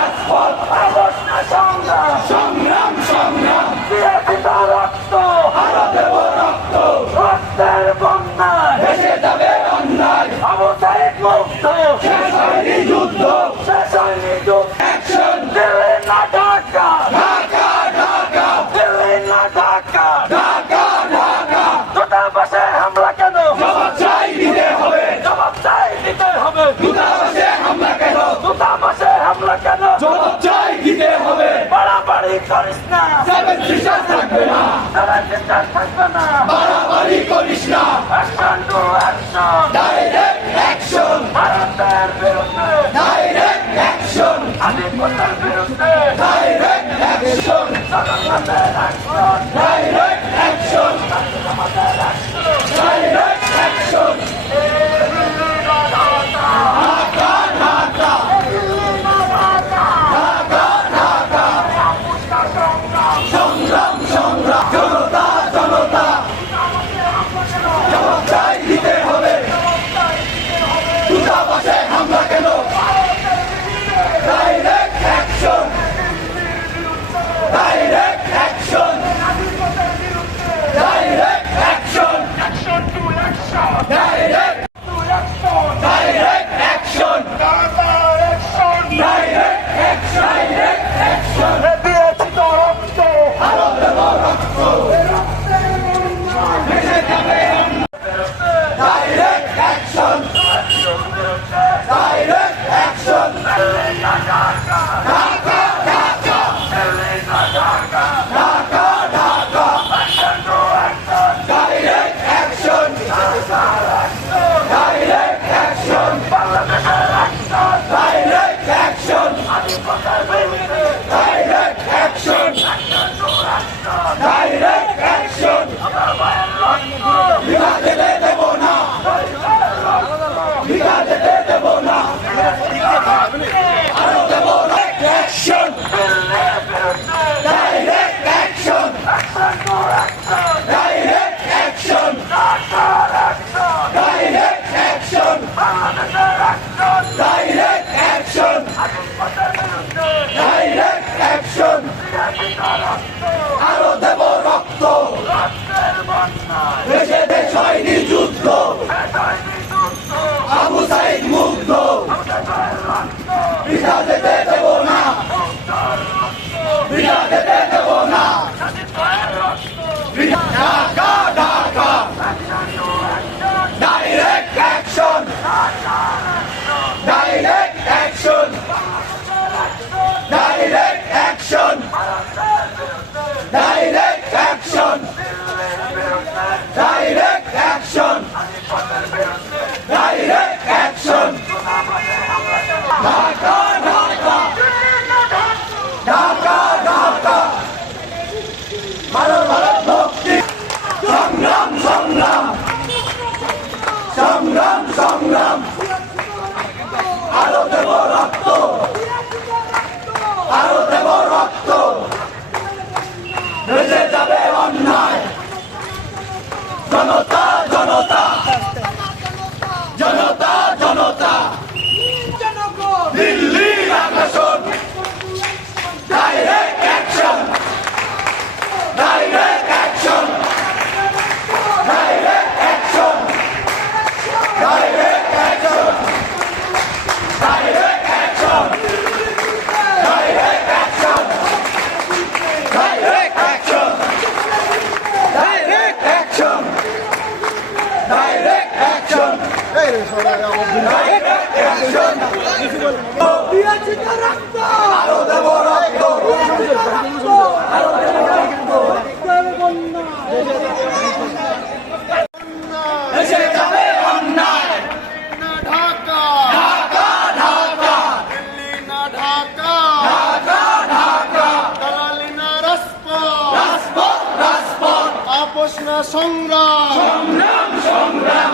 রাজপথ অবস্থা সংগ্রাম সংগ্রাম সংগ্রাম দিয়েছি তো রক্ত আরো দেব রক্ত রক্তের বন্যায় ভেসে যাবে অন্যায় আবু সাইদ মুক্ত শেষ হয়নি যুদ্ধ শেষ হয়নি যুদ্ধ অ্যাকশন দিল্লি না ঢাকা ঢাকা ঢাকা দিল্লি না ঢাকা ঢাকা ঢাকা দূতাবাসে হামলা কেন জবাব চাই দিতে হবে জবাব চাই দিতে হবে দূতাবাসে হামলা কেন দূতাবাসে হামলা কেন জবাব চাই দিতে হবে বাড়াবাড়ি করিস না সেভেন সিস্টার থাকবে না সেভেন সিস্টার থাকবে না বাড়াবাড়ি করিস না action to action direct action ভারতের বিরুদ্ধে ডাইরেক্ট অ্যাকশন আধিপত্যের বিরুদ্ধে ডাইরেক্ট অ্যাকশন জগন্নাথের অ্যাকশন ডাইরেক্ট অ্যাকশন আমাদের অ্যাকশন ডাইরেক্ট অ্যাকশন সংগ্রাম সংগ্রাম জনতা জনতা জবাব চাই দিতে হবে দূতাবাসে হামলা কেন direct action direct action direct action action to action direct to action direct action direct action direct action দিয়েছি তো রক্ত আরো দেব রক্ত ভেসে যাবে direct action direct action Dhaka Dhaka Dhaka Dhaka Dhaka action to action direct action direct action বাংলাদেশের অ্যাকশন ডাইরেক্ট অ্যাকশন আধিপত্যের বিরুদ্ধে ডাইরেক্ট অ্যাকশন ডাইরেক্ট অ্যাকশন ভিড়া যেতে দেব না ভিড়া যেতে দেব না আরো দেব action direct action direct action direct action direct action direct action আরো দেব রক্ত দেশে দেশ হয়নি যুদ্ধ আবু সাইদ মুক্ত বিনা যেতে দেব না বিনা যেতে দেব না Dhaka Dhaka direct action direct action direct action direct action direct action direct action Dhaka Dhaka Dhaka Dhaka Bharat Bharat মুক্তি সংগ্রাম সংগ্রাম সংগ্রাম সংগ্রাম আরো দেব রক্ত আরো দেব রক্ত ভেসে যাবে অন্যায় জনতা জনতা জনতা জনতা দিল্লির আকাশন direct action direct action direct action direct action direct action direct action direct action direct action direct action direct action দিয়েছি তো রক্ত আরো দেব রক্ত আরো দেব রক্ত দেশে যাবে অন্যায় ঢাকা ঢাকা ঢাকা দিল্লি না ঢাকা ঢাকা ঢাকা দালালি না রাজপথ রাজপথ রাজপথ আপোষ না সংগ্রাম সংগ্রাম সংগ্রাম